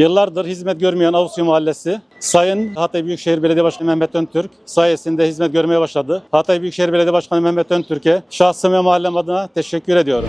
Yıllardır hizmet görmeyen Avusya Mahallesi, Sayın Hatay Büyükşehir Belediye Başkanı Mehmet Öntürk sayesinde hizmet görmeye başladı. Hatay Büyükşehir Belediye Başkanı Mehmet Öntürk'e şahsım ve mahallem adına teşekkür ediyorum.